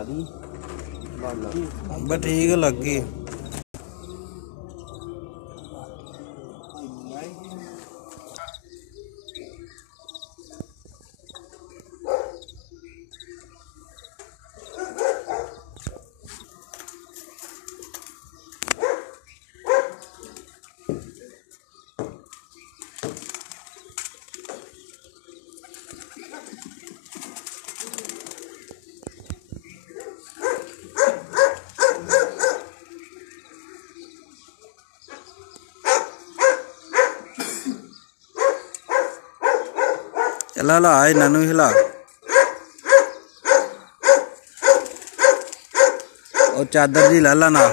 ला दी बस ठीक लग गई। चला ला इन्हों हिला और चादर जी ला ला ना।